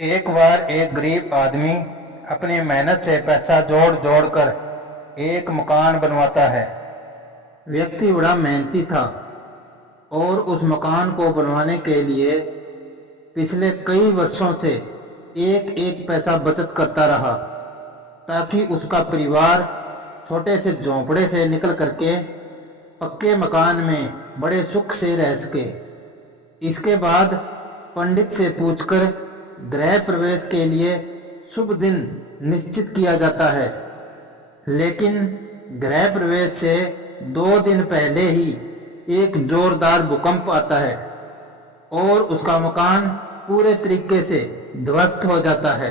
एक बार एक गरीब आदमी अपनी मेहनत से पैसा जोड़ जोड़ कर एक मकान बनवाता है। व्यक्ति बड़ा मेहनती था और उस मकान को बनवाने के लिए पिछले कई वर्षों से एक एक पैसा बचत करता रहा ताकि उसका परिवार छोटे से झोंपड़े से निकल करके पक्के मकान में बड़े सुख से रह सके। इसके बाद पंडित से पूछकर गृह प्रवेश के लिए शुभ दिन निश्चित किया जाता है, लेकिन गृह प्रवेश से 2 दिन पहले ही एक जोरदार भूकंप आता है और उसका मकान पूरे तरीके से ध्वस्त हो जाता है।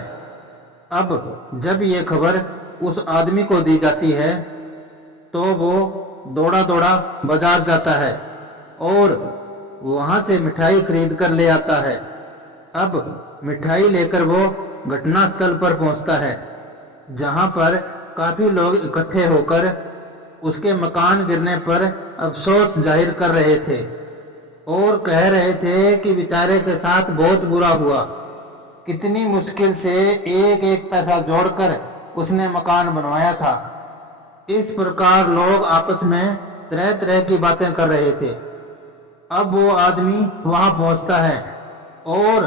अब जब ये खबर उस आदमी को दी जाती है तो वो दौड़ा दौड़ा बाजार जाता है और वहां से मिठाई खरीद कर ले आता है। अब मिठाई लेकर वो घटना स्थल पर पहुंचता है, जहां पर काफी लोग इकट्ठे होकर उसके मकान गिरने पर अफसोस जाहिर कर रहे थे और कह रहे थे कि बेचारे के साथ बहुत बुरा हुआ। कितनी मुश्किल से एक एक पैसा जोड़कर उसने मकान बनवाया था। इस प्रकार लोग आपस में तरह तरह की बातें कर रहे थे। अब वो आदमी वहां पहुंचता है और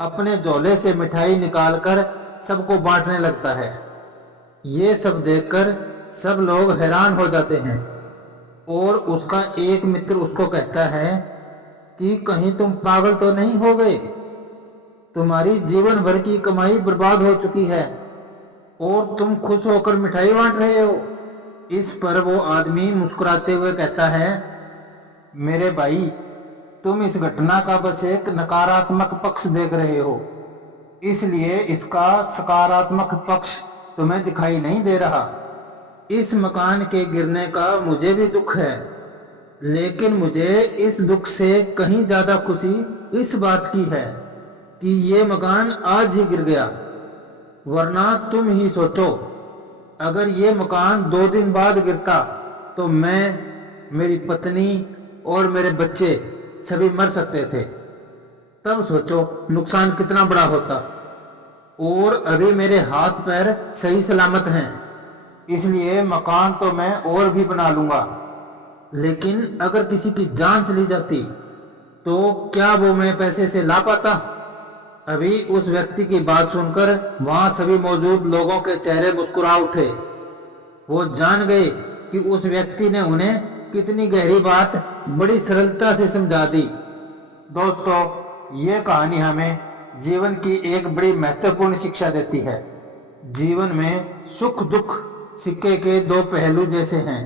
अपने झोले से मिठाई निकालकर सबको बांटने लगता है। ये सब देखकर सब लोग हैरान हो जाते हैं और उसका एक मित्र उसको कहता है कि कहीं तुम पागल तो नहीं हो गए? तुम्हारी जीवन भर की कमाई बर्बाद हो चुकी है और तुम खुश होकर मिठाई बांट रहे हो। इस पर वो आदमी मुस्कुराते हुए कहता है, मेरे भाई, तुम इस घटना का बस एक नकारात्मक पक्ष देख रहे हो, इसलिए इसका सकारात्मक पक्ष तुम्हें दिखाई नहीं दे रहा। इस मकान के गिरने का मुझे भी दुख है, लेकिन मुझे इस दुख से कहीं ज्यादा खुशी इस बात की है कि ये मकान आज ही गिर गया। वरना तुम ही सोचो, अगर ये मकान 2 दिन बाद गिरता तो मैं, मेरी पत्नी और मेरे बच्चे सभी मर सकते थे। तब सोचो नुकसान कितना बड़ा होता। और अभी मेरे हाथ पैर सही सलामत हैं, इसलिए मकान तो मैं और भी बना लूंगा, लेकिन अगर किसी की जान चली जाती तो क्या वो मैं पैसे से ला पाता? अभी उस व्यक्ति की बात सुनकर वहां सभी मौजूद लोगों के चेहरे मुस्कुरा उठे। वो जान गए कि उस व्यक्ति ने उन्हें कितनी गहरी बात बड़ी सरलता से समझा दी। दोस्तों, ये कहानी हमें जीवन की एक बड़ी महत्वपूर्ण शिक्षा देती है। जीवन में सुख दुख सिक्के के 2 पहलू जैसे हैं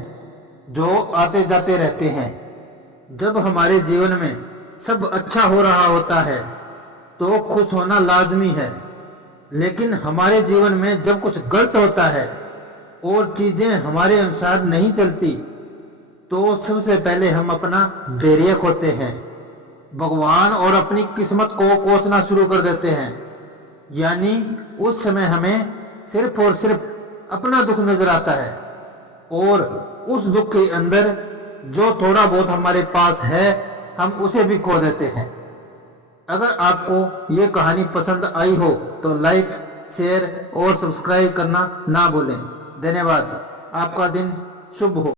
जो आते जाते रहते हैं। जब हमारे जीवन में सब अच्छा हो रहा होता है तो खुश होना लाजमी है, लेकिन हमारे जीवन में जब कुछ गलत होता है और चीजें हमारे अनुसार नहीं चलती तो सबसे पहले हम अपना धैर्य खोते हैं, भगवान और अपनी किस्मत को कोसना शुरू कर देते हैं। यानी उस समय हमें सिर्फ और सिर्फ अपना दुख नजर आता है और उस दुख के अंदर जो थोड़ा बहुत हमारे पास है हम उसे भी खो देते हैं। अगर आपको ये कहानी पसंद आई हो तो लाइक, शेयर और सब्सक्राइब करना ना भूलें। धन्यवाद। आपका दिन शुभ हो।